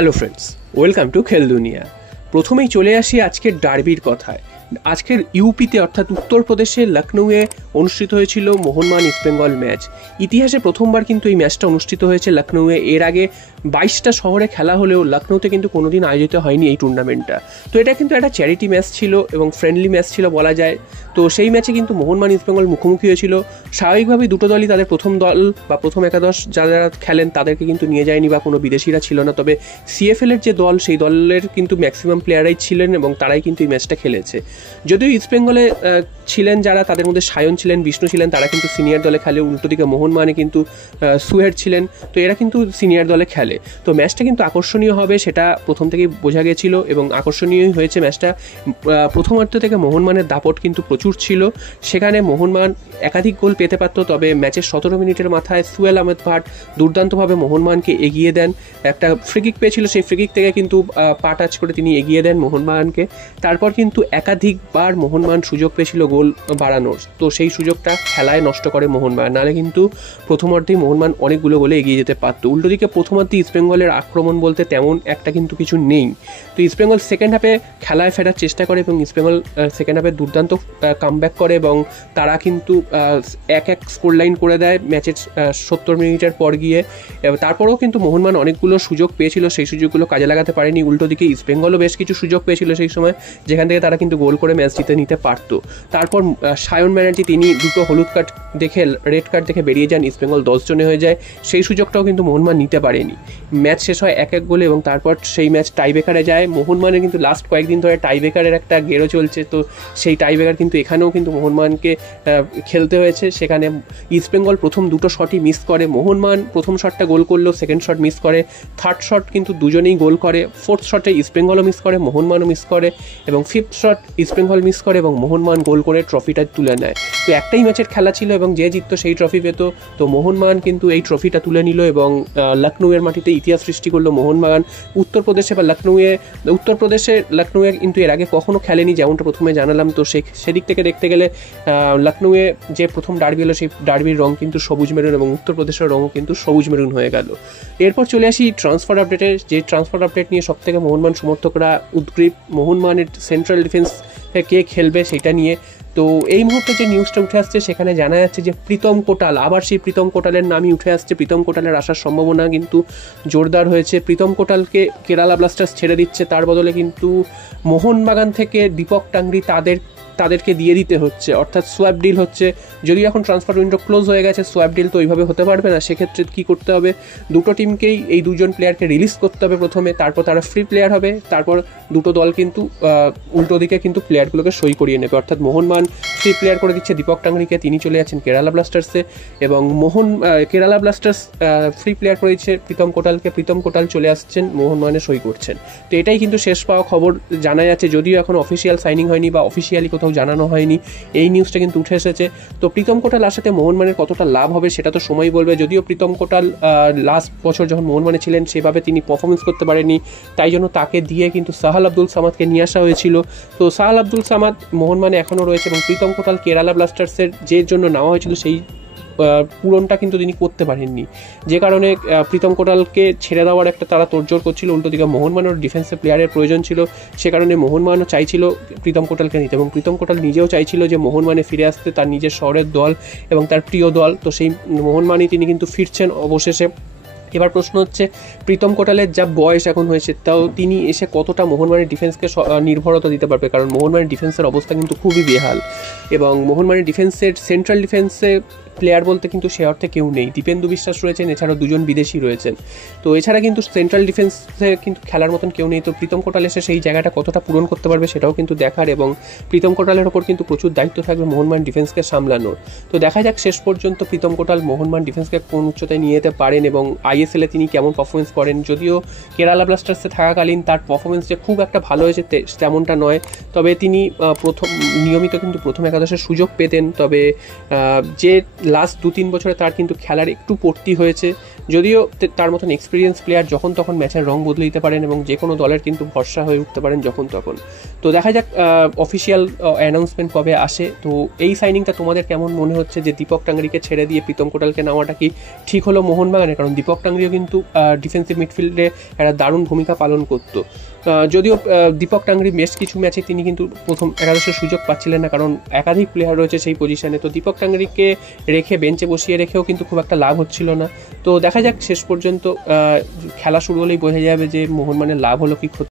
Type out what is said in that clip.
Hello friends, welcome to খেল দুনিয়া। প্রথমেই চলে আসি আজকের ডার্বির কথায়। আজকের ইউপিতে অর্থাৎ উত্তরপ্রদেশের লখনৌয়ে অনুষ্ঠিত হয়েছিল মোহনবাগান ইস্টবেঙ্গল ম্যাচ। ইতিহাসে প্রথমবার কিন্তু এই ম্যাচটা অনুষ্ঠিত হয়েছে লখনৌয়ে। এর আগে 22টা শহরে খেলা হলেও লখনৌতে কিন্তু কোনোদিন আয়োজিত হয়নি এই টুর্নামেন্টটা। তো এটা কিন্তু একটা চ্যারিটি ম্যাচ ছিল এবং ফ্রেন্ডলি ম্যাচ ছিল বলা যায়। তো সেই ম্যাচে কিন্তু মোহনবাগান ইস্টবেঙ্গল মুখোমুখি হয়েছিল। স্বাভাবিকভাবেই দুটো দলই তাদের প্রথম দল বা প্রথম একাদশ যারা খেলেন তাদেরকে কিন্তু নিয়ে যায়নি বা কোনো বিদেশিরা ছিল না। তবে সিএফএল এর যে দল, সেই দলের কিন্তু ম্যাক্সিমাম প্লেয়ারাই ছিলেন এবং তারাই কিন্তু এই ম্যাচটা খেলেছে। যদিও ইস্টবেঙ্গলে ছিলেন যারা, তাদের মধ্যে সায়ন ছিলেন, বিষ্ণু ছিলেন, তারা কিন্তু সিনিয়র দলে খেলে। উল্টো দিকে মোহনবাগানে কিন্তু সুহের ছিলেন, তো এরা কিন্তু সিনিয়র দলে খেলে। তো ম্যাচটা কিন্তু আকর্ষণীয় হবে সেটা প্রথম থেকেই বোঝা গিয়েছিল এবং আকর্ষণীয়ই হয়েছে ম্যাচটা। প্রথমার্ধ থেকে মোহনবাগানের দাপট কিন্তু প্রচুর ছিল। সেখানে মোহনবাগান একাধিক গোল পেতে পারত, তবে ম্যাচের 17 মিনিটের মাথায় সুহেল আহমেদ ভাট দুর্দান্তভাবে মোহনবাগানকে এগিয়ে দেন। একটা ফ্রিকিক পেয়েছিল, সেই ফ্রিকিক থেকে কিন্তু পা টাচ করে তিনি এগিয়ে দেন মোহনবাগানকে। তারপর কিন্তু একাধিকবার মোহনবাগান সুযোগ পেয়েছিল গোল বাড়ানোর, তো সেই সুযোগটা খেলায় নষ্ট করে মোহনবাগান। নাহলে কিন্তু প্রথমার্ধেই মোহনবাগান অনেকগুলো গোলে এগিয়ে যেতে পারত। উল্টো দিকে প্রথমার্ধে ইস্টবেঙ্গলের আক্রমণ বলতে তেমন একটা কিন্তু কিছু নেই। তো ইস্টবেঙ্গল সেকেন্ড হাফে খেলায় ফেরার চেষ্টা করে এবং ইস্টবেঙ্গল সেকেন্ড হাফে দুর্দান্ত কামব্যাক করে এবং তারা কিন্তু 1-1 স্কোর লাইন করে দেয় ম্যাচের 70 মিনিটের পর গিয়ে। তারপরেও কিন্তু মোহনবাগান অনেকগুলো সুযোগ পেয়েছিল, সেই সুযোগগুলো কাজে লাগাতে পারেনি। উল্টো দিকে ইস্টবেঙ্গলও বেশ কিছু সুযোগ পেয়েছিল সেই সময়, যেখান থেকে তারা কিন্তু গোল করে ম্যাচ জিতে নিতে পারতো। তারপর সায়ন ব্যানার্জি তিনি দুটো হলুদ কার্ড দেখে, রেড কার্ড দেখে বেরিয়ে যান। ইস্টবেঙ্গল 10 জনে হয়ে যায়, সেই সুযোগটাও কিন্তু মোহনবাগান নিতে পারেনি। ম্যাচ শেষ হয় 1-1 গোলে এবং তারপর সেই ম্যাচ টাইব্রেকারে যায়। মোহনবাগানের কিন্তু লাস্ট কয়েকদিন ধরে টাইব্রেকারের একটা গেরো চলছে, তো সেই টাইব্রেকার কিন্তু এখানেও কিন্তু মোহনবাগানকে খেলতে হয়েছে। সেখানে ইস্টবেঙ্গল প্রথম দুটো শটই মিস করে। মোহনবাগান প্রথম শটটা গোল করলো, সেকেন্ড শট মিস করে, থার্ড শট কিন্তু দুজনেই গোল করে, ফোর্থ শটে ইস্টবেঙ্গলও মিস করে, মোহনবাগানও মিস করে এবং ফিফথ শট ইস্টবেঙ্গল মিস করে এবং মোহনবাগান গোল করে ট্রফিটা তুলে নেয়। তো একটাই ম্যাচের খেলা ছিল এবং যে জিততো সেই ট্রফি পেত। তো মোহনবাগান কিন্তু এই ট্রফিটা তুলে নিল এবং লখনৌয়ের মাটিতে ইতিহাস সৃষ্টি করলো মোহনবাগান। উত্তরপ্রদেশে লখনৌয়ে কিন্তু এর আগে কখনো খেলেনি, যেমনটা প্রথমে জানালাম। তো সেদিক থেকে দেখতে গেলে লখনৌয়ে যে প্রথম ডার্বি হলো, সেই ডার্বির রং কিন্তু সবুজ মেরুন এবং উত্তরপ্রদেশের রঙও কিন্তু সবুজ মেরুন হয়ে গেল। এরপর চলে আসি ট্রান্সফার আপডেটে। যে ট্রান্সফার আপডেট নিয়ে সবথেকে মোহনবাগান সমর্থকরা উদ্গ্রীব, মোহনবাগানের সেন্ট্রাল ডিফেন্স কে খেলবে সেটা নিয়ে। তো এই মুহূর্তে যে নিউজটা উঠে আসছে সেখানে জানা যাচ্ছে যে প্রীতম কোটাল, আবার সেই প্রীতম কোটালের নামই উঠে আসছে। প্রীতম কোটালের আসার সম্ভাবনা কিন্তু জোরদার হয়েছে। প্রীতম কোটালকে কেরালা ব্লাস্টার্স ছেড়ে দিচ্ছে, তার বদলে কিন্তু মোহনবাগান থেকে দীপক টাংরি তাদেরকে দিয়ে দিতে হচ্ছে, অর্থাৎ সোয়াপ ডিল হচ্ছে। যদি এখন ট্রান্সফার উইন্ডো ক্লোজ হয়ে গেছে, সোয়াপ ডিল তো ওইভাবে হতে পারবে না। সেক্ষেত্রে কী করতে হবে, দুটো টিমকেই এই দুজন প্লেয়ারকে রিলিজ করতে হবে প্রথমে, তারপর তারা ফ্রি প্লেয়ার হবে। তারপর দুটো দল কিন্তু উল্টো দিকে কিন্তু প্লেয়ারগুলোকে সই করিয়ে নেবে, অর্থাৎ মোহনবাগান ফ্রি প্লেয়ার করে দিচ্ছে দীপক টাংরিকে, তিনি চলে যাচ্ছেন কেরালা ব্লাস্টার্সে এবং কেরালা ব্লাস্টার্স ফ্রি প্লেয়ার করে দিচ্ছে প্রীতম কোটালকে, প্রীতম কোটাল চলে আসছেন মোহনবাগানে সই করছেন। তো এটাই কিন্তু শেষ পাওয়া খবর জানা যাচ্ছে, যদিও এখন অফিসিয়াল সাইনিং হয়নি বা অফিসিয়ালি কোথাও জানানো হয়নি, এই নিউজটা কিন্তু উঠে এসেছে। তো প্রীতম কোটাল আসাতে মোহনবাগানের কতটা লাভ হবে সেটা তো সময় বলবে। যদিও প্রীতম কোটাল লাস্ট বছর যখন মোহনবাগানে ছিলেন সেভাবে তিনি পারফরমেন্স করতে পারেননি, তাই জন্য তাকে দিয়ে কিন্তু সাহাল আব্দুল সামাদকে নিয়ে আসা হয়েছিল। তো সাহাল আব্দুল সামাদ মোহনবাগানে এখনও রয়েছে এবং প্রীতম কোটাল কেরালা ব্লাস্টার্সের যে জন্য নেওয়া হয়েছিল সেই পূরণটা কিন্তু তিনি করতে পারেননি, যে কারণে প্রীতম কোটালকে ছেড়ে দেওয়ার একটা তারা তোড়জোড় করছিল। উল্টো দিকে মোহনবাগানের ডিফেন্সিভ প্লেয়ারের প্রয়োজন ছিল, সে কারণে মোহনবাগানও চাইছিল প্রীতম কোটালকে নিতে এবং প্রীতম কোটাল নিজেও চাইছিল যে মোহনবাগানে ফিরে আসতে, তার নিজের শহরের দল এবং তার প্রিয় দল। তো সেই মোহনবাগানই তিনি কিন্তু ফিরছেন অবশেষে। এবার প্রশ্ন হচ্ছে, প্রীতম কোটালের যা বয়স এখন হয়েছে, তাও তিনি এসে কতটা মোহনবাগানের ডিফেন্সকে নির্ভরতা দিতে পারবে, কারণ মোহনবাগানের ডিফেন্সের অবস্থা কিন্তু খুবই বেহাল এবং মোহনবাগানের ডিফেন্সের সেন্ট্রাল ডিফেন্সে প্লেয়ার বলতে কিন্তু সে অর্থে কেউ নেই। দীপেন্দু বিশ্বাস রয়েছেন, এছাড়াও দুজন বিদেশি রয়েছেন। তো এছাড়া কিন্তু সেন্ট্রাল ডিফেন্সে কিন্তু খেলার মতন কেউ নেই। তো প্রীতম কোটাল এসে সেই জায়গাটা কতটা পূরণ করতে পারবে সেটাও কিন্তু দেখার এবং প্রীতম কোটালের ওপর কিন্তু প্রচুর দায়িত্ব থাকবে মোহনবাগান ডিফেন্সকে সামলানোর। তো দেখা যাক শেষ পর্যন্ত প্রীতম কোটাল মোহনবাগান ডিফেন্সকে কোন উচ্চতায় নিয়ে যেতে পারেন এবং আইএসএলে তিনি কেমন পারফরমেন্স করেন। যদিও কেরালা ব্লাস্টার্সে থাকাকালীন তার পারফরমেন্স যে খুব একটা ভালো হয়েছে তেমনটা নয়, তবে তিনি নিয়মিত কিন্তু প্রথম একাদশের সুযোগ পেতেন। তবে যে লাস্ট 2-3 বছরে তার কিন্তু খেলার একটু পড়তি হয়েছে, যদিও তার মতন এক্সপিরিয়েন্স প্লেয়ার যখন তখন ম্যাচের রং বদলে দিতে পারেন এবং যে কোনো দলের কিন্তু ভরসা হয়ে উঠতে পারেন যখন তখন। তো দেখা যাক অফিসিয়াল অ্যানাউন্সমেন্ট কবে আসে। তো এই সাইনিংটা তোমাদের কেমন মনে হচ্ছে, যে দীপক টাংরিকে ছেড়ে দিয়ে প্রীতম কোটালকে নেওয়াটা কি ঠিক হলো মোহনবাগানে? কারণ দীপক টাংরিও কিন্তু ডিফেন্সিভ মিডফিল্ডে একটা দারুণ ভূমিকা পালন করতো। যদিও দীপক টাংরি বেশ কিছু ম্যাচে তিনি কিন্তু প্রথম একাদশের সুযোগ পাচ্ছিলেন না, কারণ একাধিক প্লেয়ার রয়েছে সেই পজিশনে। তো দীপক টাংরিকে রেখে বেঞ্চে বসিয়ে রেখেও কিন্তু খুব একটা লাভ হচ্ছিল না। তো দেখা যাক শেষ পর্যন্ত খেলা শুরু হলেই বোঝা যাবে যে মোহনবাগানের লাভ হলো কি ক্ষতি।